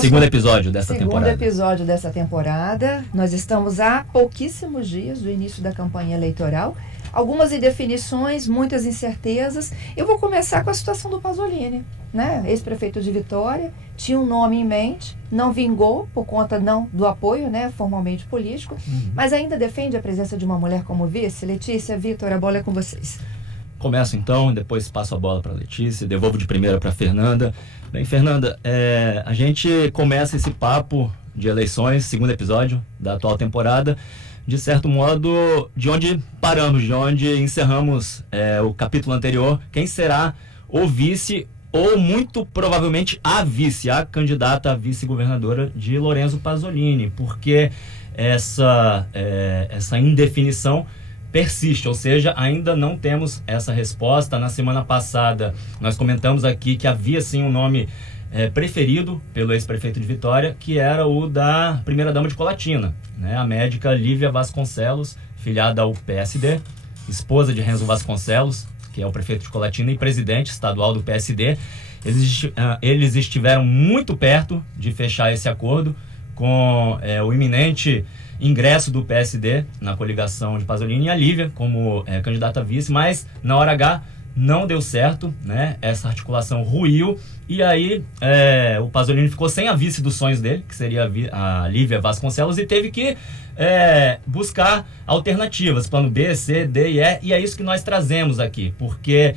Segundo episódio dessa temporada. Segundo episódio dessa temporada. Nós estamos há pouquíssimos dias do início da campanha eleitoral. Algumas indefinições, muitas incertezas. Eu vou começar com a situação do Pasolini, né? Ex-prefeito de Vitória, tinha um nome em mente, não vingou por conta não do apoio, né, formalmente político, mas ainda defende a presença de uma mulher como vice. Letícia, Vitor, a bola é com vocês. Começo então, depois passo a bola para a Letícia, devolvo de primeira para a Fernanda. Bem, Fernanda, a gente começa esse papo de eleições, segundo episódio da atual temporada, de certo modo, de onde paramos, de onde encerramos o capítulo anterior, quem será o vice ou muito provavelmente a vice, a candidata a vice-governadora de Lorenzo Pasolini, porque essa indefinição persiste, ou seja, ainda não temos essa resposta. Na semana passada nós comentamos aqui que havia sim um nome preferido pelo ex-prefeito de Vitória, que era o da primeira-dama de Colatina, né? A médica Lívia Vasconcelos, filiada ao PSD, esposa de Renzo Vasconcelos, que é o prefeito de Colatina e presidente estadual do PSD. Eles estiveram muito perto de fechar esse acordo com o iminente ingresso do PSD na coligação de Pasolini e a Lívia como candidata a vice, mas na hora H não deu certo, né? Essa articulação ruiu e aí o Pasolini ficou sem a vice dos sonhos dele, que seria a Lívia Vasconcelos, e teve que buscar alternativas, plano B, C, D e E, e é isso que nós trazemos aqui, porque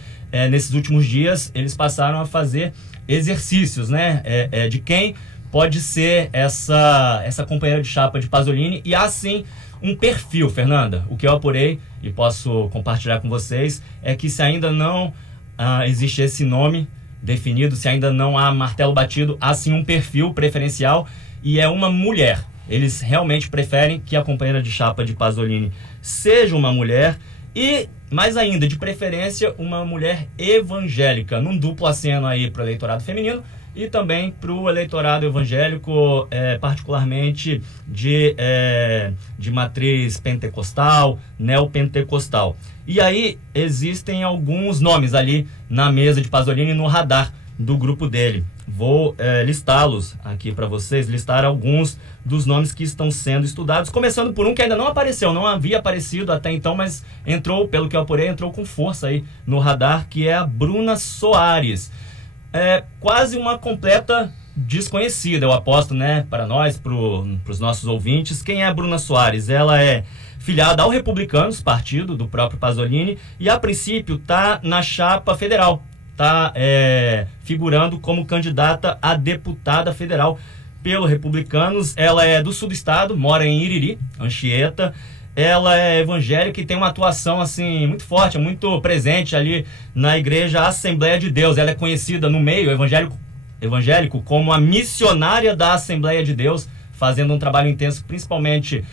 nesses últimos dias eles passaram a fazer exercícios, né? De quem pode ser essa companheira de chapa de Pasolini, e há sim um perfil, Fernanda. O que eu apurei e posso compartilhar com vocês é que se ainda não existe esse nome definido, se ainda não há martelo batido, há sim um perfil preferencial e é uma mulher. Eles realmente preferem que a companheira de chapa de Pasolini seja uma mulher e, mais ainda, de preferência, uma mulher evangélica, num duplo aceno aí para o eleitorado feminino e também para o eleitorado evangélico, particularmente de matriz pentecostal, neopentecostal. E aí existem alguns nomes ali na mesa de Pasolini, no radar do grupo dele. Vou listá-los aqui para vocês, listar alguns dos nomes que estão sendo estudados, começando por um que ainda não apareceu, não havia aparecido até então, mas entrou, pelo que eu apurei, entrou com força aí no radar, que é a Bruna Soares. Quase uma completa desconhecida, eu aposto, né, para nós, para os nossos ouvintes. Quem é a Bruna Soares? Ela é filiada ao Republicanos, partido do próprio Pasolini, e a princípio está na chapa federal, está figurando como candidata a deputada federal pelo Republicanos. Ela é do sul do estado, mora em Iriri, Anchieta. Ela é evangélica e tem uma atuação assim muito forte, muito presente ali na Igreja Assembleia de Deus. Ela é conhecida no meio evangélico como a missionária da Assembleia de Deus, fazendo um trabalho intenso, principalmente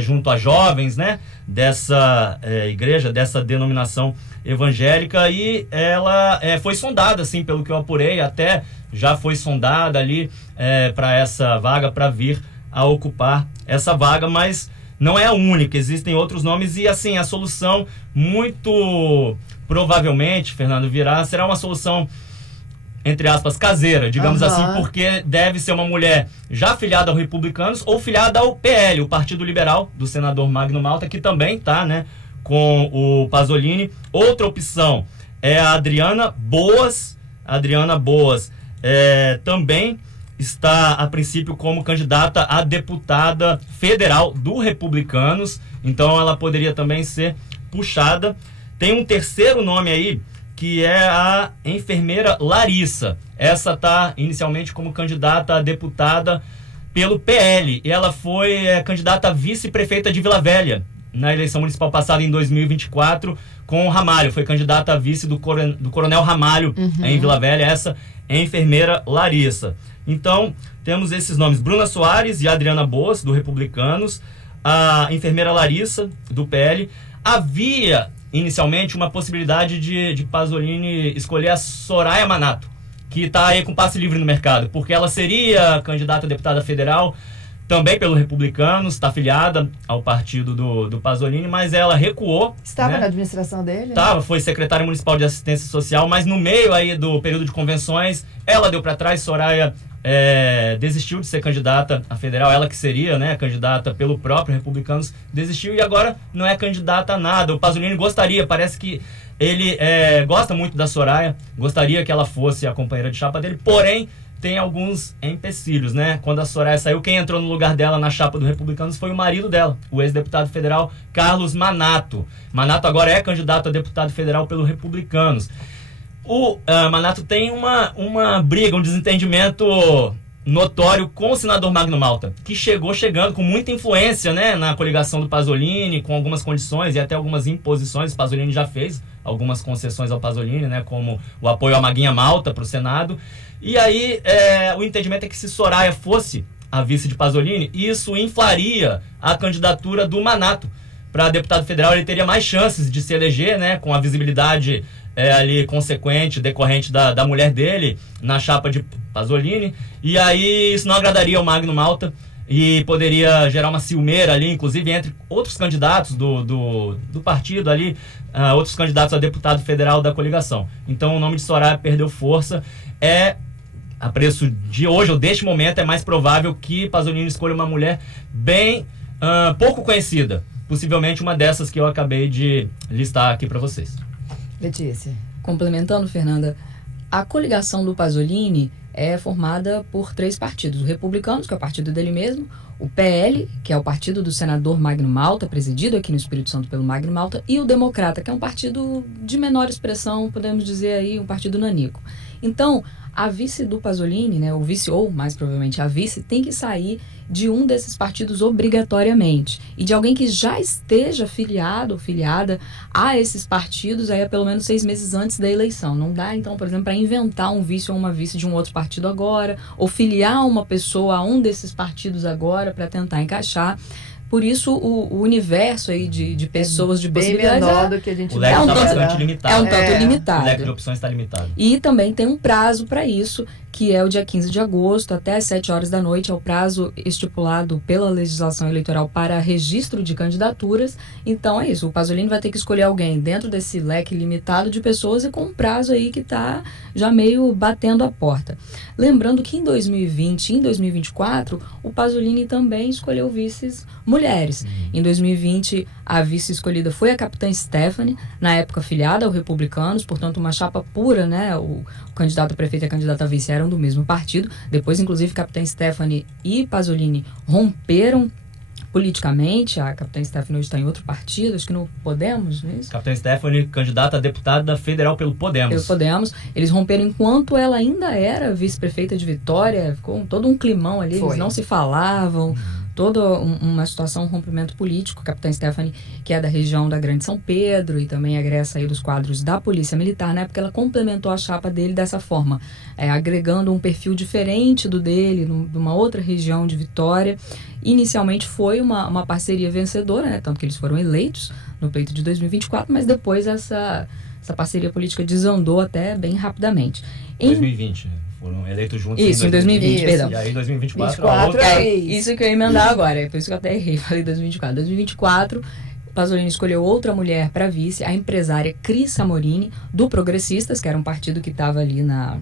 junto a jovens, né, dessa igreja, dessa denominação evangélica. E ela foi sondada, assim, pelo que eu apurei, até já foi sondada ali para essa vaga, para vir a ocupar essa vaga, mas não é a única, existem outros nomes e, assim, a solução muito provavelmente, Fernando, será uma solução, entre aspas, caseira, digamos assim, porque deve ser uma mulher já filiada ao Republicanos ou filiada ao PL, o Partido Liberal, do senador Magno Malta, que também está, né, com o Pasolini. Outra opção é a Adriana Boas. Também está, a princípio, como candidata a deputada federal do Republicanos, então ela poderia também ser puxada. Tem um terceiro nome aí, que é a enfermeira Larissa. Essa está inicialmente como candidata a deputada pelo PL, e ela foi candidata a vice-prefeita de Vila Velha na eleição municipal passada em 2024 com o Ramalho, foi candidata a vice do Coronel Ramalho em Vila Velha, essa enfermeira Larissa. Então, temos esses nomes, Bruna Soares e Adriana Boas, do Republicanos, a enfermeira Larissa, do PL. Havia, inicialmente, uma possibilidade de Pasolini escolher a Soraya Manato, que está aí com passe livre no mercado, porque ela seria candidata a deputada federal, também pelo Republicanos, está afiliada ao partido do Pasolini, mas ela recuou. Estava, né, na administração dele? Estava, foi secretária municipal de assistência social, mas no meio aí do período de convenções, ela deu para trás. Soraya desistiu de ser candidata a federal, ela que seria, né, candidata pelo próprio Republicanos, desistiu e agora não é candidata a nada. O Pasolini gostaria, parece que ele gosta muito da Soraya, gostaria que ela fosse a companheira de chapa dele, porém tem alguns empecilhos, né? Quando a Soraya saiu, quem entrou no lugar dela na chapa do Republicanos foi o marido dela, o ex-deputado federal Carlos Manato. Manato agora é candidato a deputado federal pelo Republicanos. O Manato tem uma briga, um desentendimento notório com o senador Magno Malta, que chegando com muita influência, né, na coligação do Pasolini, com algumas condições e até algumas imposições. O Pasolini já fez algumas concessões ao Pasolini, né, como o apoio à Maguinha Malta para o Senado. E aí o entendimento é que se Soraya fosse a vice de Pasolini, isso inflaria a candidatura do Manato para deputado federal. Ele teria mais chances de se eleger, né, com a visibilidade ali consequente, decorrente da mulher dele na chapa de Pasolini, e aí isso não agradaria ao Magno Malta e poderia gerar uma ciumeira ali, inclusive entre outros candidatos do partido ali, outros candidatos a deputado federal da coligação. Então o nome de Soraya perdeu força. A preço de hoje, ou deste momento, é mais provável que Pasolini escolha uma mulher bem pouco conhecida, possivelmente uma dessas que eu acabei de listar aqui para vocês. Letícia. Complementando, Fernanda, a coligação do Pasolini é formada por 3 partidos. O Republicanos, que é o partido dele mesmo, o PL, que é o partido do senador Magno Malta, presidido aqui no Espírito Santo pelo Magno Malta, e o Democrata, que é um partido de menor expressão, podemos dizer aí, um partido nanico. Então, a vice do Pasolini, né, o vice ou, mais provavelmente, a vice, tem que sair de um desses partidos obrigatoriamente. E de alguém que já esteja filiado ou filiada a esses partidos aí há pelo menos 6 meses antes da eleição. Não dá, então, por exemplo, para inventar um vice ou uma vice de um outro partido agora, ou filiar uma pessoa a um desses partidos agora para tentar encaixar. Por isso, o universo aí de pessoas, de possibilidades... Bem menor do que a gente... O leque está bastante limitado. É um tanto limitado. O leque de opções está limitado. E também tem um prazo para isso, que é o dia 15 de agosto, até às 7 horas da noite, é o prazo estipulado pela legislação eleitoral para registro de candidaturas. Então é isso, o Pasolini vai ter que escolher alguém dentro desse leque limitado de pessoas e com um prazo aí que está já meio batendo a porta. Lembrando que em 2020 e em 2024, o Pasolini também escolheu vices mulheres. Em 2020, a vice escolhida foi a capitã Stephanie, na época filiada ao Republicanos, portanto uma chapa pura, né? O candidato a prefeito e a candidata a vice eram do mesmo partido. Depois, inclusive, capitã Stephanie e Pasolini romperam politicamente. A capitã Stephanie hoje está em outro partido, acho que no Podemos, não é isso? Capitã Stephanie, candidata a deputada federal pelo Podemos. Pelo Podemos. Eles romperam enquanto ela ainda era vice-prefeita de Vitória, ficou todo um climão ali, eles não se falavam. Toda uma situação, um rompimento político. A capitã Stephanie, que é da região da Grande São Pedro e também egressa aí dos quadros da Polícia Militar, na época ela complementou a chapa dele dessa forma, agregando um perfil diferente do dele, numa outra região de Vitória. Inicialmente foi uma parceria vencedora, né, tanto que eles foram eleitos no pleito de 2024, mas depois essa parceria política desandou até bem rapidamente. 2020, foram eleitos juntos. Isso, em 2020, perdão. E aí 2024 isso que eu ia emendar agora, é por isso que eu até errei, falei 2024. 2024, Pasolini escolheu outra mulher para vice, a empresária Cris Amorini, do Progressistas, que era um partido que estava ali na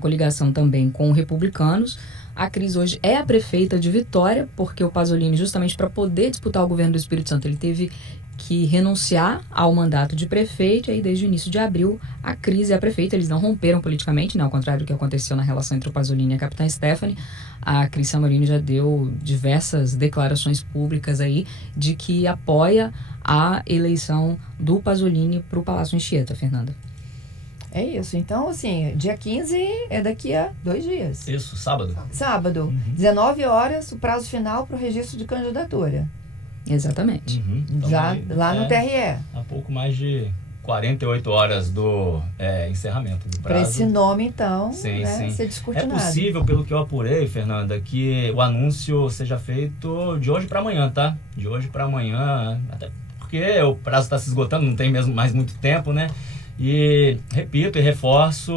coligação também com os Republicanos. A Cris hoje é a prefeita de Vitória, porque o Pasolini, justamente para poder disputar o governo do Espírito Santo, ele teve que renunciar ao mandato de prefeito, e aí desde o início de abril a Cris é a prefeita. Eles não romperam politicamente, né, ao contrário do que aconteceu na relação entre o Pasolini e a capitã Stephanie. A Cris Amorini já deu diversas declarações públicas aí de que apoia a eleição do Pasolini para o Palácio Anchieta, Fernanda. É isso. Então, assim, dia 15 é daqui a 2 dias. Isso, sábado. Sábado, 19 horas, o prazo final para o registro de candidatura. Exatamente. Então, Já lá no TRE. Há pouco mais de 48 horas do encerramento do prazo. Para esse nome, então, sim. ser descortinado. É possível, pelo que eu apurei, Fernanda, que o anúncio seja feito de hoje para amanhã, tá? De hoje para amanhã, até porque o prazo está se esgotando, não tem mesmo mais muito tempo, né? E, repito e reforço,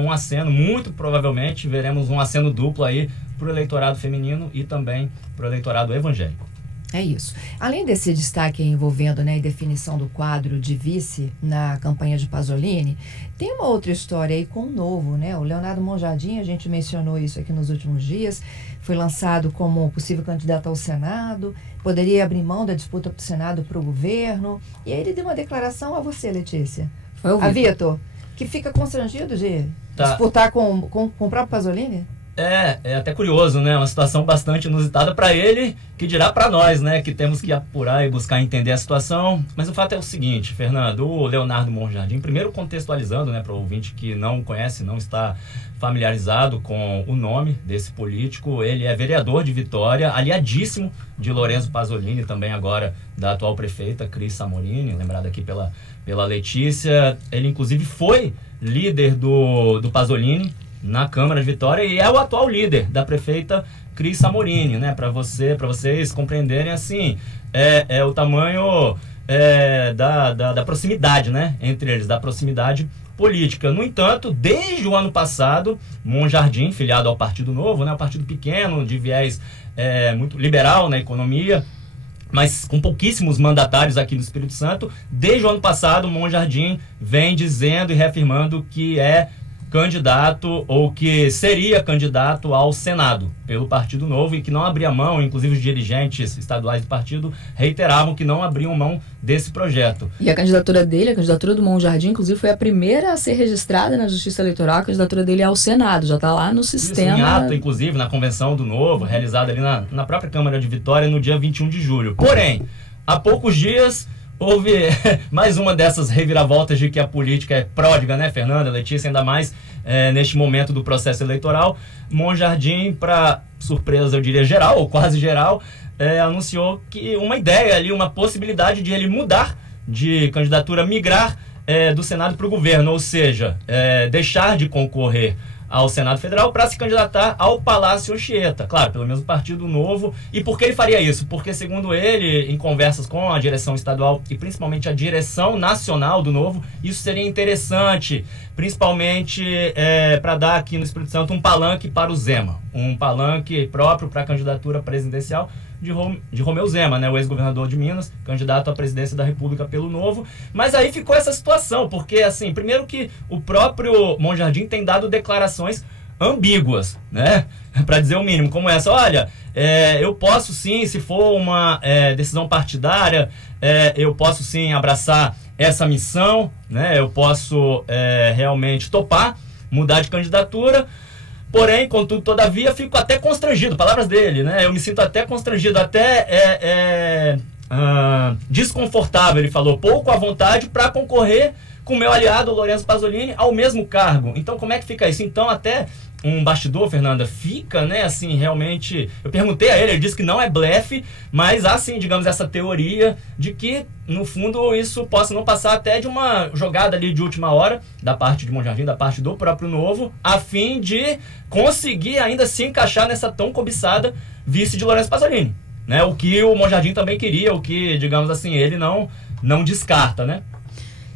um aceno, muito provavelmente veremos um aceno duplo aí para o eleitorado feminino e também para o eleitorado evangélico. É isso. Além desse destaque envolvendo, né, a definição do quadro de vice na campanha de Pasolini, tem uma outra história aí com o novo, né? O Leonardo Monjardim, a gente mencionou isso aqui nos últimos dias, foi lançado como possível candidato ao Senado, poderia abrir mão da disputa para o Senado para o governo. E aí ele deu uma declaração a você, Letícia. Foi o A Vitor, que fica constrangido de Tá. disputar com o próprio Pasolini? É até curioso, né? Uma situação bastante inusitada para ele, que dirá para nós, né? Que temos que apurar e buscar entender a situação. Mas o fato é o seguinte, Fernando, o Leonardo Monjardim, primeiro contextualizando, né, para o ouvinte que não conhece, não está familiarizado com o nome desse político, ele é vereador de Vitória, aliadíssimo de Lorenzo Pasolini, também agora da atual prefeita Cris Samorini, lembrado aqui pela Letícia. Ele, inclusive, foi líder do Pasolini na Câmara de Vitória e é o atual líder da prefeita Cris Samorini, né? Para vocês compreenderem, assim, é o tamanho da proximidade, né? Entre eles, da proximidade política. No entanto, desde o ano passado, Monjardim, filiado ao Partido Novo, né? Um partido pequeno, de viés muito liberal na economia, mas com pouquíssimos mandatários aqui no Espírito Santo, desde o ano passado, Monjardim vem dizendo e reafirmando que é candidato ou que seria candidato ao Senado pelo Partido Novo e que não abria mão, inclusive os dirigentes estaduais do partido reiteravam que não abriam mão desse projeto. E a candidatura dele, a candidatura do Monjardim, inclusive, foi a primeira a ser registrada na Justiça Eleitoral. A candidatura dele é ao Senado, já está lá no sistema. Isso, em ato, inclusive, na Convenção do Novo, realizada ali na própria Câmara de Vitória no dia 21 de julho. Porém, há poucos dias houve mais uma dessas reviravoltas de que a política é pródiga, né, Fernanda, Letícia, ainda mais neste momento do processo eleitoral. Monjardim, para surpresa, eu diria, geral, ou quase geral, anunciou que uma ideia ali, uma possibilidade de ele mudar de candidatura, migrar do Senado para o governo, ou seja, deixar de concorrer ao Senado Federal para se candidatar ao Palácio Anchieta, claro, pelo mesmo Partido Novo. E por que ele faria isso? Porque, segundo ele, em conversas com a direção estadual e principalmente a direção nacional do Novo, isso seria interessante, principalmente para dar aqui no Espírito Santo um palanque para o Zema, um palanque próprio para a candidatura presidencial de Romeu Zema, né, o ex-governador de Minas, candidato à presidência da República pelo Novo. Mas aí ficou essa situação, porque, assim, primeiro que o próprio Monjardim tem dado declarações ambíguas, né, para dizer o mínimo, como essa: olha, eu posso sim, se for uma decisão partidária, eu posso sim abraçar essa missão, né, eu posso realmente topar, mudar de candidatura. Porém, contudo, todavia, fico até constrangido, palavras dele, né? Eu me sinto até constrangido, até desconfortável, ele falou, pouco à vontade para concorrer com o meu aliado, Lorenzo Pasolini, ao mesmo cargo. Então, como é que fica isso? Então, até um bastidor, Fernanda, fica, né, assim, realmente... Eu perguntei a ele disse que não é blefe, mas há, assim, digamos, essa teoria de que, no fundo, isso possa não passar até de uma jogada ali de última hora, da parte de Monjardim, da parte do próprio Novo, a fim de conseguir ainda se encaixar nessa tão cobiçada vice de Lorenzo Pasolini, né? O que o Monjardim também queria, o que, digamos assim, ele não descarta, né?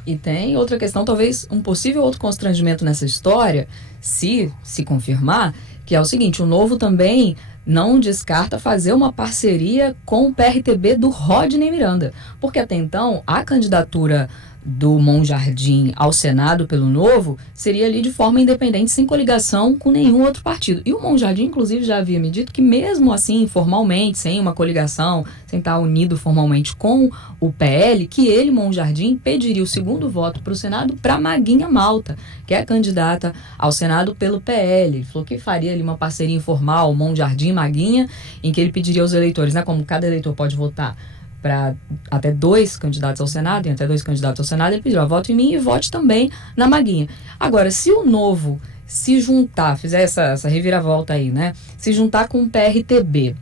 E tem outra questão, talvez um possível outro constrangimento nessa história, se confirmar, que é o seguinte: o Novo também não descarta fazer uma parceria com o PRTB do Rodney Miranda, porque até então a candidatura do Monjardim ao Senado pelo Novo seria ali de forma independente, sem coligação com nenhum outro partido. E o Monjardim, inclusive, já havia me dito que mesmo assim, formalmente, sem uma coligação, sem estar unido formalmente com o PL, que ele, Monjardim, pediria o segundo voto para o Senado para Maguinha Malta, que é candidata ao Senado pelo PL. Ele falou que faria ali uma parceria informal, Monjardim e Maguinha, em que ele pediria aos eleitores, né, como cada eleitor pode votar para até 2 candidatos ao Senado, e até 2 candidatos ao Senado, ele pediu: vote em mim e vote também na Maguinha. Agora, se o Novo se juntar, fizer essa reviravolta aí, né, se juntar com o PRTB,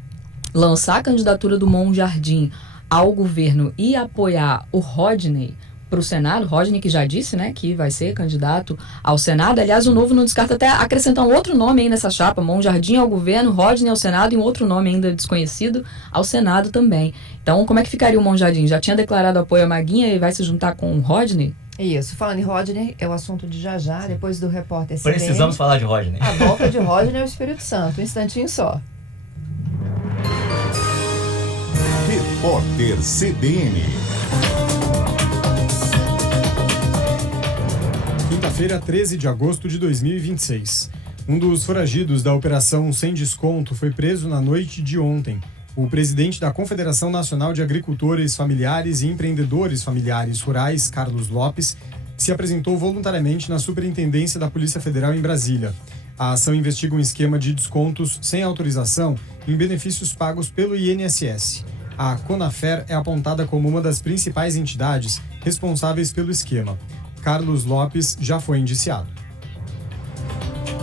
lançar a candidatura do Monjardim ao governo e apoiar o Rodney para o Senado, Rodney que já disse, né, que vai ser candidato ao Senado. Aliás, o Novo não descarta até acrescentar um outro nome aí nessa chapa: Monjardim ao governo, Rodney ao Senado, e um outro nome ainda desconhecido ao Senado também. Então, como é que ficaria o Monjardim? Já tinha declarado apoio à Maguinha e vai se juntar com o Rodney? Isso, falando em Rodney, é o assunto de já, depois do repórter CBN. Precisamos falar de Rodney. A volta de Rodney ao Espírito Santo, um instantinho só. Repórter CBN. Quinta-feira, 13 de agosto de 2026. Um dos foragidos da Operação Sem Desconto foi preso na noite de ontem. O presidente da Confederação Nacional de Agricultores Familiares e Empreendedores Familiares Rurais, Carlos Lopes, se apresentou voluntariamente na Superintendência da Polícia Federal em Brasília. A ação investiga um esquema de descontos sem autorização em benefícios pagos pelo INSS. A Conafer é apontada como uma das principais entidades responsáveis pelo esquema. Carlos Lopes já foi indiciado.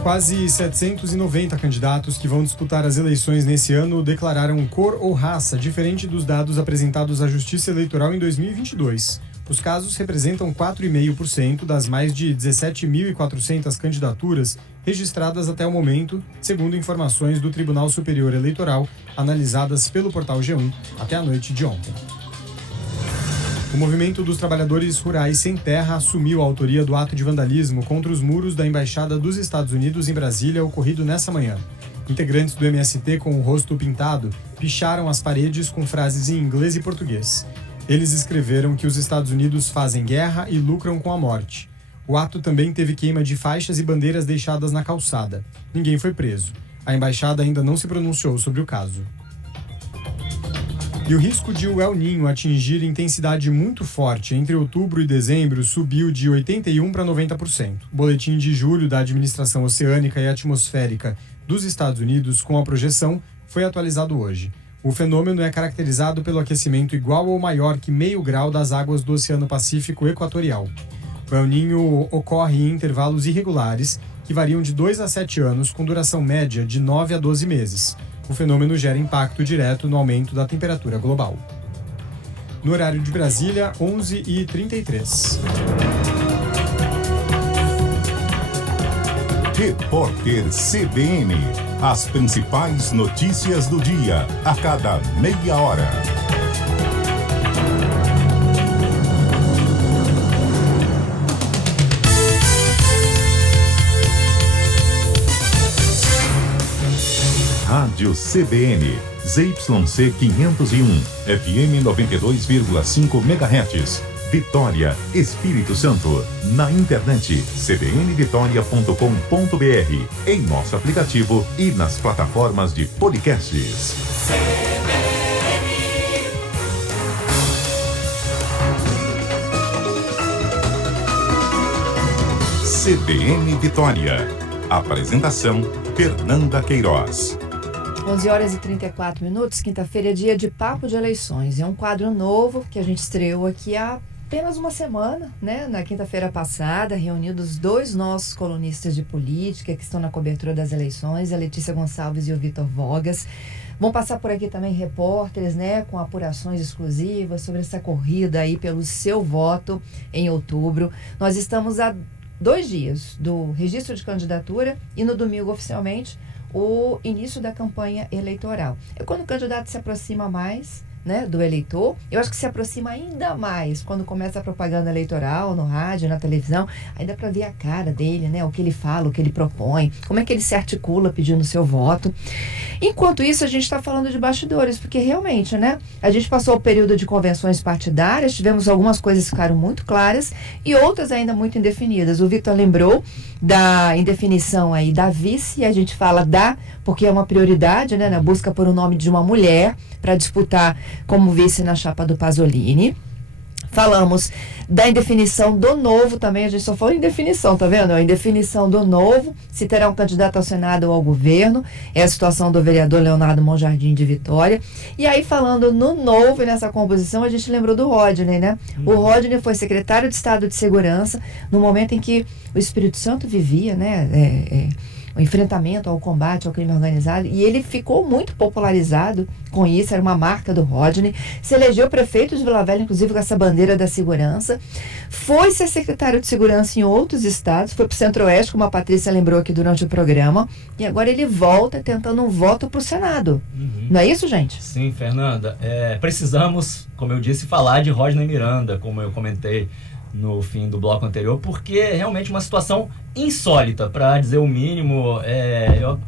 Quase 790 candidatos que vão disputar as eleições nesse ano declararam cor ou raça diferente dos dados apresentados à Justiça Eleitoral em 2022. Os casos representam 4,5% das mais de 17.400 candidaturas registradas até o momento, segundo informações do Tribunal Superior Eleitoral, analisadas pelo portal G1 até a noite de ontem. O Movimento dos Trabalhadores Rurais Sem Terra assumiu a autoria do ato de vandalismo contra os muros da Embaixada dos Estados Unidos em Brasília ocorrido nessa manhã. Integrantes do MST com o rosto pintado picharam as paredes com frases em inglês e português. Eles escreveram que os Estados Unidos fazem guerra e lucram com a morte. O ato também teve queima de faixas e bandeiras deixadas na calçada. Ninguém foi preso. A embaixada ainda não se pronunciou sobre o caso. E o risco de o El Niño atingir intensidade muito forte entre outubro e dezembro subiu de 81% para 90%. O boletim de julho da Administração Oceânica e Atmosférica dos Estados Unidos, com a projeção, foi atualizado hoje. O fenômeno é caracterizado pelo aquecimento igual ou maior que 0,5 grau das águas do Oceano Pacífico Equatorial. O El Niño ocorre em intervalos irregulares, que variam de 2 a 7 anos, com duração média de 9 a 12 meses. O fenômeno gera impacto direto no aumento da temperatura global. No horário de Brasília, 11h33. Repórter CBN. As principais notícias do dia, a cada meia hora. Rádio CBN, ZYC 501, FM 92,5 MHz, Vitória, Espírito Santo. Na internet, cbnvitoria.com.br, em nosso aplicativo e nas plataformas de podcasts. CBN Vitória. Apresentação, Fernanda Queiroz. 11h34, quinta-feira é dia de Papo de Eleições. É um quadro novo que a gente estreou aqui há apenas uma semana, né? Na quinta-feira passada, reunindo os dois nossos colunistas de política que estão na cobertura das eleições, a Letícia Gonçalves e o Vitor Vogas. Vão passar por aqui também repórteres, né? Com apurações exclusivas sobre essa corrida aí pelo seu voto em outubro. Nós estamos há 2 dias do registro de candidatura e no domingo, oficialmente, o início da campanha eleitoral. É quando o candidato se aproxima mais, né, do eleitor. Eu acho que se aproxima ainda mais quando começa a propaganda eleitoral no rádio, na televisão. Aí dá para ver a cara dele, né, o que ele fala, o que ele propõe, como é que ele se articula pedindo seu voto. Enquanto isso, a gente está falando de bastidores, porque realmente, né, a gente passou o período de convenções partidárias, tivemos algumas coisas que ficaram muito claras e outras ainda muito indefinidas. O Vitor lembrou da indefinição aí da vice, a gente fala porque é uma prioridade, né, na busca por um nome de uma mulher para disputar como vice na chapa do Pasolini. Falamos da indefinição do novo também, a gente só falou indefinição, tá vendo? A indefinição do novo, se terá um candidato ao Senado ou ao governo, é a situação do vereador Leonardo Monjardim de Vitória. E aí, falando no novo e nessa composição, a gente lembrou do Rodney, né? O Rodney foi secretário de Estado de Segurança no momento em que o Espírito Santo vivia, né? O enfrentamento ao combate ao crime organizado, e ele ficou muito popularizado com isso, era uma marca do Rodney, se elegeu prefeito de Vila Velha, inclusive com essa bandeira da segurança, foi ser secretário de segurança em outros estados, foi para o Centro-Oeste, como a Patrícia lembrou aqui durante o programa, e agora ele volta tentando um voto para o Senado. Não é isso, gente? Sim, Fernanda. Precisamos, como eu disse, falar de Rodney Miranda, como eu comentei no fim do bloco anterior, porque é realmente uma situação insólita, para dizer o mínimo.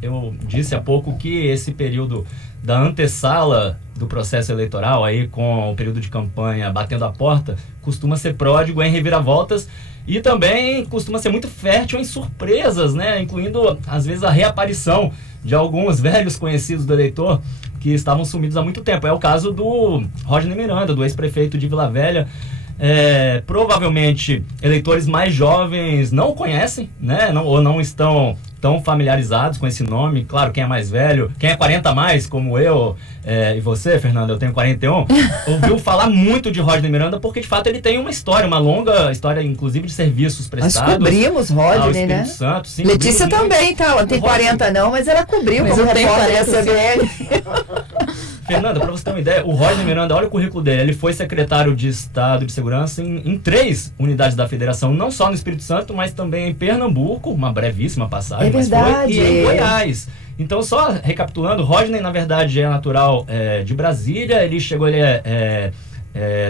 Eu disse há pouco que esse período da antessala do processo eleitoral, aí com o período de campanha batendo a porta, costuma ser pródigo em reviravoltas e também costuma ser muito fértil em surpresas, né? Incluindo, às vezes, a reaparição de alguns velhos conhecidos do eleitor que estavam sumidos há muito tempo. É o caso do Rodney Miranda, do ex-prefeito de Vila Velha. Provavelmente eleitores mais jovens não o conhecem, né? Ou não estão tão familiarizados com esse nome. Claro, quem é mais velho, quem é 40 a mais, como eu e você, Fernanda, eu tenho 41, ouviu falar muito de Rodney Miranda porque, de fato, ele tem uma história, uma longa história, inclusive, de serviços prestados. Nós cobrimos Rodney, né? Santo, sim, Letícia também, tá? Ela tem 40 não, mas ela cobriu como repórter da CBN. Fernanda, para você ter uma ideia, o Rodney Miranda, olha o currículo dele, ele foi secretário de Estado de Segurança em 3 unidades da Federação, não só no Espírito Santo, mas também em Pernambuco, uma brevíssima passagem, é verdade, e em Goiás. Então, só recapitulando, Rodney, na verdade, é natural de Brasília, ele chegou, ele é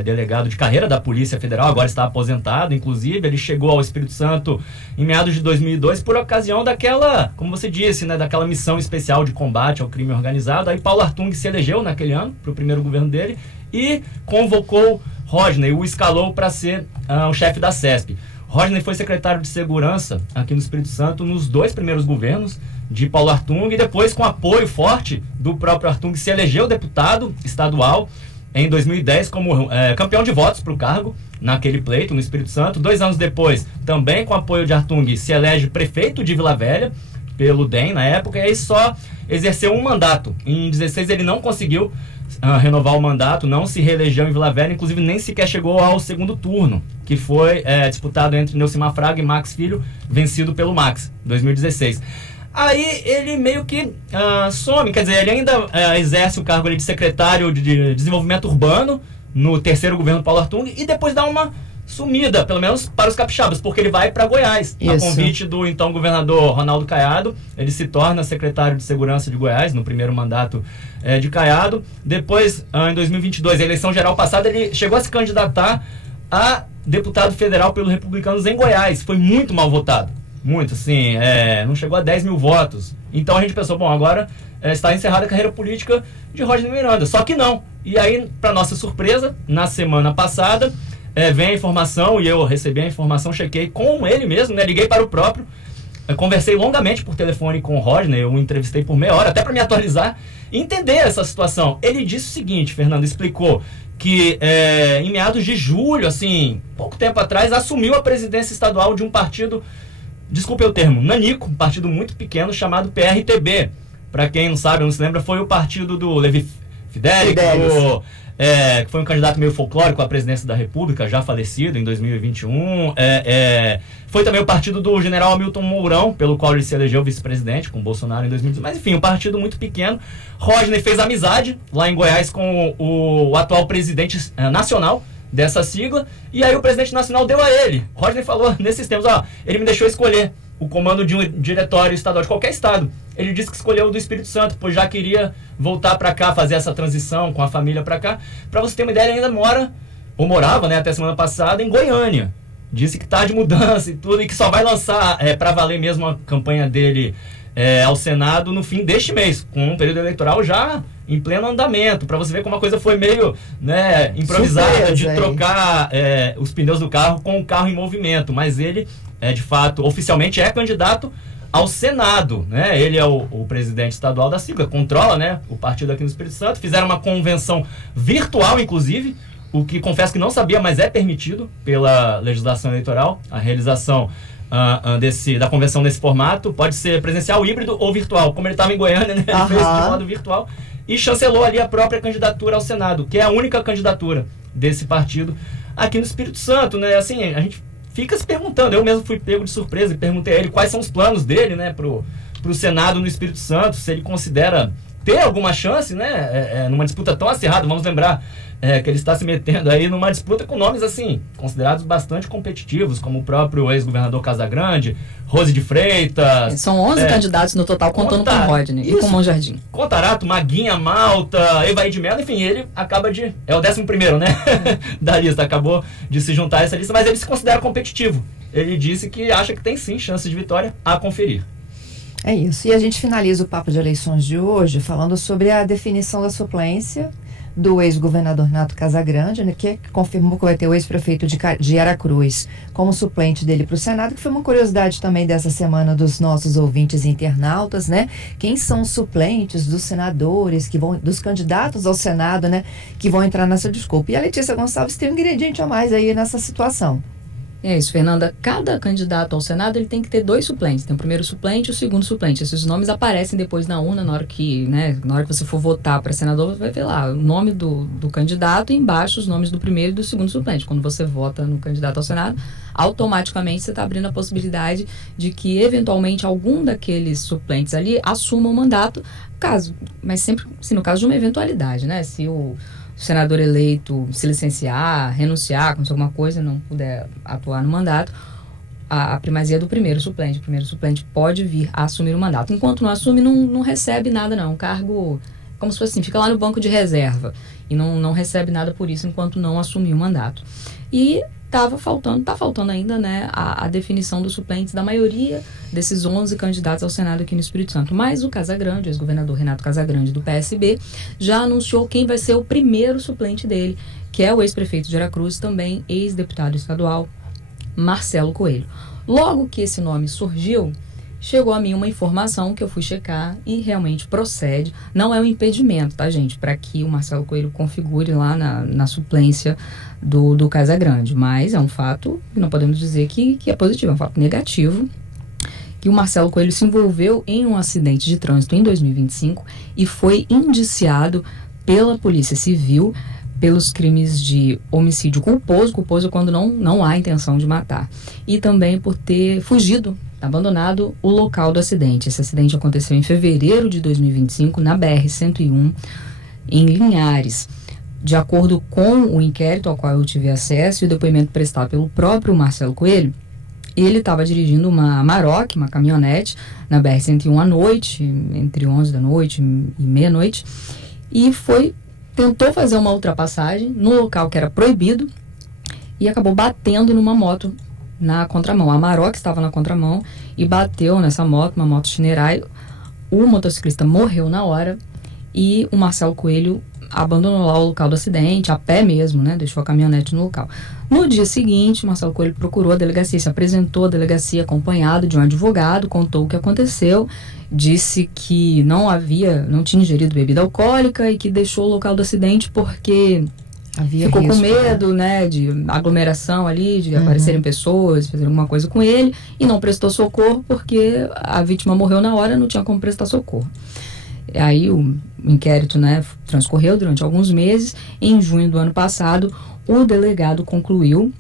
delegado de carreira da Polícia Federal, agora está aposentado, inclusive. Ele chegou ao Espírito Santo em meados de 2002 por ocasião daquela, como você disse, né, daquela missão especial de combate ao crime organizado. Aí Paulo Artung se elegeu naquele ano para o primeiro governo dele e convocou Rodney, o escalou para ser o chefe da CESP. Rodney foi secretário de Segurança aqui no Espírito Santo nos 2 primeiros governos de Paulo Artung e depois, com apoio forte do próprio Artung, se elegeu deputado estadual em 2010 como campeão de votos para o cargo naquele pleito no Espírito Santo. 2 anos depois, também com apoio de Artung, se elege prefeito de Vila Velha pelo DEM na época, e aí só exerceu um mandato. Em 2016 ele não conseguiu renovar o mandato, não se reelegeu em Vila Velha, inclusive nem sequer chegou ao segundo turno, que foi disputado entre Neucimar Fraga e Max Filho, vencido pelo Max, 2016. Aí ele meio que some, quer dizer, ele ainda exerce o cargo ali de secretário de Desenvolvimento Urbano no 3º governo Paulo Artung e depois dá uma sumida, pelo menos para os capixabas, porque ele vai para Goiás. A convite do então governador Ronaldo Caiado, ele se torna secretário de Segurança de Goiás no primeiro mandato de Caiado. Depois, em 2022, a eleição geral passada, ele chegou a se candidatar a deputado federal pelo Republicanos em Goiás. Foi muito mal votado. Muito, assim, não chegou a 10 mil votos. Então a gente pensou, bom, agora está encerrada a carreira política de Rodney Miranda. Só que não. E aí, para nossa surpresa, na semana passada, vem a informação, e eu recebi a informação, chequei com ele mesmo, né? Liguei para o próprio, conversei longamente por telefone com o Rodney, eu o entrevistei por meia hora, até para me atualizar e entender essa situação. Ele disse o seguinte, Fernando, explicou que em meados de julho, assim, pouco tempo atrás, assumiu a presidência estadual de um partido, desculpe o termo, nanico, um partido muito pequeno chamado PRTB. Para quem não sabe, não se lembra, foi o partido do Levi Fidelis, que foi um candidato meio folclórico à presidência da República, já falecido em 2021. Foi também o partido do general Hamilton Mourão, pelo qual ele se elegeu vice-presidente com Bolsonaro em 2018. Mas enfim, um partido muito pequeno. Rodney fez amizade lá em Goiás com o atual presidente nacional dessa sigla, e aí o presidente nacional deu a ele. Rodney falou nesses tempos, ele me deixou escolher o comando de um diretório estadual de qualquer estado. Ele disse que escolheu o do Espírito Santo, pois já queria voltar para cá, fazer essa transição com a família para cá. Para você ter uma ideia, ele ainda morava, né, até semana passada, em Goiânia. Disse que está de mudança e tudo, e que só vai lançar para valer mesmo a campanha dele ao Senado no fim deste mês, com um período eleitoral já em pleno andamento, para você ver como a coisa foi meio, né, improvisada, surpresa, de trocar os pneus do carro com o carro em movimento. Mas ele, de fato, oficialmente é candidato ao Senado, né? Ele é o presidente estadual da sigla, controla, né, o partido aqui no Espírito Santo. Fizeram uma convenção virtual, inclusive, o que confesso que não sabia, mas é permitido pela legislação eleitoral, a realização da convenção nesse formato. Pode ser presencial, híbrido ou virtual. Como ele estava em Goiânia, né, ele fez de modo virtual e chancelou ali a própria candidatura ao Senado, que é a única candidatura desse partido aqui no Espírito Santo, né? Assim, a gente fica se perguntando, eu mesmo fui pego de surpresa e perguntei a ele quais são os planos dele, né, pro Senado no Espírito Santo, se ele considera ter alguma chance, né, numa disputa tão acirrada. Vamos lembrar que ele está se metendo aí numa disputa com nomes, assim, considerados bastante competitivos, como o próprio ex-governador Casagrande, Rose de Freitas. São 11 candidatos no total, contando com o Rodney e com o Monjardim. Contarato, Maguinha Malta, Evaí de Mello, enfim, ele acaba de... É o 11º, né? Da lista, acabou de se juntar a essa lista, mas ele se considera competitivo. Ele disse que acha que tem sim chance de vitória, a conferir. É isso. E a gente finaliza o papo de eleições de hoje falando sobre a definição da suplência do ex-governador Renato Casagrande, né, que confirmou que vai ter o ex-prefeito de Aracruz como suplente dele para o Senado, que foi uma curiosidade também dessa semana dos nossos ouvintes e internautas, né? Quem são os suplentes dos senadores, dos candidatos ao Senado, né, que vão entrar nessa disputa. E a Letícia Gonçalves tem um ingrediente a mais aí nessa situação. É isso, Fernanda. Cada candidato ao Senado ele tem que ter 2 suplentes. Tem o primeiro suplente e o segundo suplente. Esses nomes aparecem depois na urna, na hora que você for votar para senador, você vai ver lá o nome do candidato e embaixo os nomes do primeiro e do segundo suplente. Quando você vota no candidato ao Senado, automaticamente você está abrindo a possibilidade de que, eventualmente, algum daqueles suplentes ali assuma o mandato, mas sempre assim, no caso de uma eventualidade, né? Se o senador eleito se licenciar, renunciar, acontecer alguma coisa, não puder atuar no mandato, a primazia é do primeiro suplente. O primeiro suplente pode vir a assumir o mandato. Enquanto não assume, não recebe nada, não. Um cargo, como se fosse assim, fica lá no banco de reserva e não recebe nada por isso enquanto não assumir o mandato. E tá faltando ainda, né, a definição dos suplentes da maioria desses 11 candidatos ao Senado aqui no Espírito Santo. Mas o Casagrande, o ex-governador Renato Casagrande, do PSB, já anunciou quem vai ser o primeiro suplente dele, que é o ex-prefeito de Aracruz, também ex-deputado estadual, Marcelo Coelho. Logo que esse nome surgiu, chegou a mim uma informação que eu fui checar e realmente procede. Não é um impedimento, tá, gente? Para que o Marcelo Coelho configure lá na suplência do Casagrande. Mas é um fato que não podemos dizer que é positivo, é um fato negativo. Que o Marcelo Coelho se envolveu em um acidente de trânsito em 2025 e foi indiciado pela Polícia Civil pelos crimes de homicídio culposo quando não há intenção de matar. E também por ter fugido, abandonado o local do acidente. Esse acidente aconteceu em fevereiro de 2025, na BR-101, em Linhares. De acordo com o inquérito ao qual eu tive acesso e o depoimento prestado pelo próprio Marcelo Coelho, ele estava dirigindo uma Amarok, uma caminhonete, na BR-101 à noite, entre 11 da noite e meia-noite, e tentou fazer uma ultrapassagem no local que era proibido e acabou batendo numa moto na contramão. A Amarok estava na contramão e bateu nessa moto, uma moto Shinerai. O motociclista morreu na hora e o Marcelo Coelho abandonou lá o local do acidente, a pé mesmo, né? Deixou a caminhonete no local. No dia seguinte, Marcelo Coelho procurou a delegacia, se apresentou à delegacia acompanhado de um advogado, contou o que aconteceu, disse que não tinha ingerido bebida alcoólica e que deixou o local do acidente porque ficou com medo, né, de aglomeração ali, de aparecerem pessoas, fazer alguma coisa com ele, e não prestou socorro porque a vítima morreu na hora, não tinha como prestar socorro. Aí o inquérito, né, transcorreu durante alguns meses. Em junho do ano passado, o delegado concluiu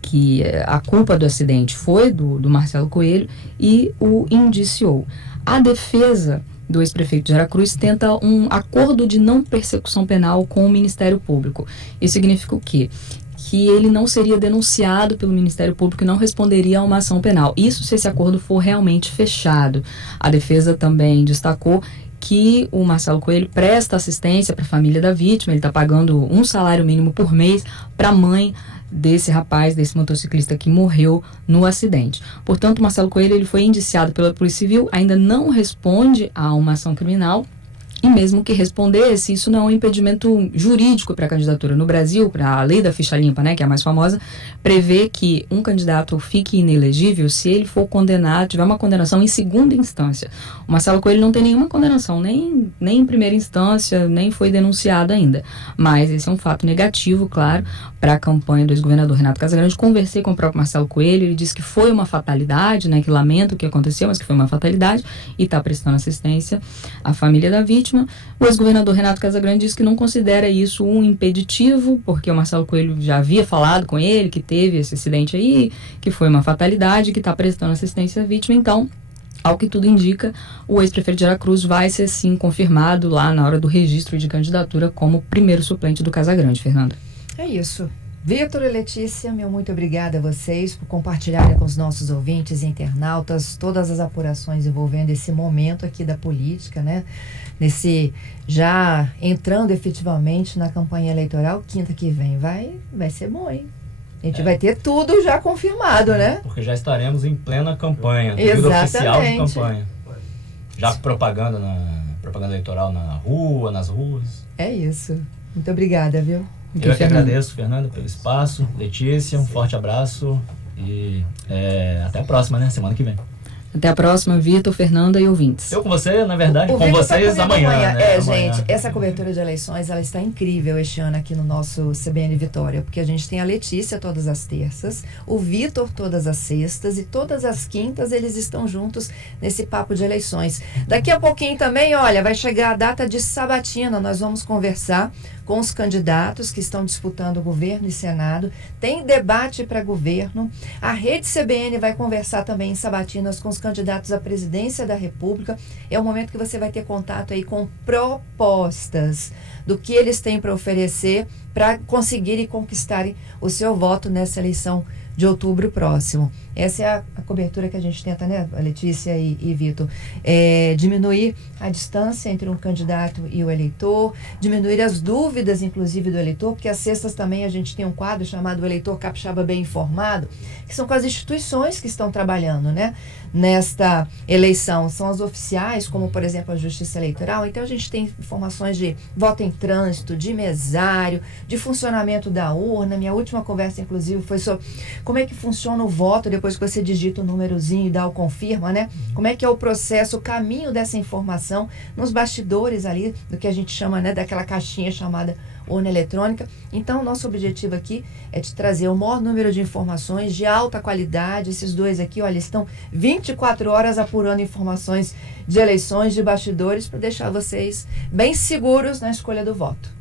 que a culpa do acidente foi do Marcelo Coelho e o indiciou. A defesa do ex-prefeito de Aracruz tenta um acordo de não persecução penal com o Ministério Público. Isso significa o quê? Que ele não seria denunciado pelo Ministério Público e não responderia a uma ação penal. Isso se esse acordo for realmente fechado. A defesa também destacou que o Marcelo Coelho presta assistência para a família da vítima, ele está pagando um salário mínimo por mês para a mãe desse rapaz, desse motociclista que morreu no acidente. Portanto, Marcelo Coelho ele foi indiciado pela Polícia Civil, ainda não responde a uma ação criminal, e mesmo que respondesse, isso não é um impedimento jurídico para a candidatura. No Brasil, para a lei da ficha limpa, né, que é a mais famosa, prevê que um candidato fique inelegível se ele for condenado, tiver uma condenação em segunda instância. O Marcelo Coelho não tem nenhuma condenação, nem em primeira instância, nem foi denunciado ainda. Mas esse é um fato negativo, claro, para a campanha do ex-governador Renato Casagrande. Conversei com o próprio Marcelo Coelho, ele disse que foi uma fatalidade, né, que lamenta o que aconteceu, mas que foi uma fatalidade, e está prestando assistência à família da vítima. O ex-governador Renato Casagrande disse que não considera isso um impeditivo, porque o Marcelo Coelho já havia falado com ele que teve esse acidente aí, que foi uma fatalidade, que está prestando assistência à vítima. Então, Ao que tudo indica, o ex-prefeito de Aracruz vai ser sim confirmado lá na hora do registro de candidatura como primeiro suplente do Casagrande, Fernanda. É isso. Vitor e Letícia, meu muito obrigada a vocês por compartilharem com os nossos ouvintes e internautas todas as apurações envolvendo esse momento aqui da política, né? Já entrando efetivamente na campanha eleitoral, quinta que vem vai ser bom, hein? A gente vai ter tudo já confirmado, né? Porque já estaremos em plena campanha, período oficial de campanha. Já propaganda eleitoral na rua, nas ruas. É isso. Muito obrigada, viu? Eu que agradeço, Fernanda, pelo espaço. Letícia, um forte abraço e até a próxima, né? Semana que vem. Até a próxima, Vitor, Fernanda e ouvintes. Eu com você, na verdade, com Vitor vocês tá amanhã. Né? Amanhã. Gente, essa cobertura de eleições, ela está incrível este ano aqui no nosso CBN Vitória, porque a gente tem a Letícia todas as terças, o Vitor todas as sextas e todas as quintas eles estão juntos nesse papo de eleições. Daqui a pouquinho também, olha, vai chegar a data de sabatina, nós vamos conversar com os candidatos que estão disputando governo e Senado. Tem debate para governo. A Rede CBN vai conversar também em sabatinas com os candidatos à presidência da República. É o momento que você vai ter contato aí com propostas do que eles têm para oferecer para conseguirem conquistarem o seu voto nessa eleição de outubro próximo. Essa é a cobertura que a gente tenta, né, Letícia e Vitor? Diminuir a distância entre um candidato e o eleitor, diminuir as dúvidas, inclusive, do eleitor, porque às sextas também a gente tem um quadro chamado Eleitor Capixaba Bem Informado, que são com as instituições que estão trabalhando, né, nesta eleição. São as oficiais, como, por exemplo, a Justiça Eleitoral. Então, a gente tem informações de voto em trânsito, de mesário, de funcionamento da urna. Minha última conversa, inclusive, foi sobre como é que funciona o voto depois que você digita o númerozinho e dá o confirma, né? Como é que é o processo, o caminho dessa informação nos bastidores ali, do que a gente chama, né, daquela caixinha chamada urna eletrônica. Então, o nosso objetivo aqui é de trazer o maior número de informações de alta qualidade. Esses dois aqui, olha, estão 24 horas apurando informações de eleições, de bastidores, para deixar vocês bem seguros na escolha do voto.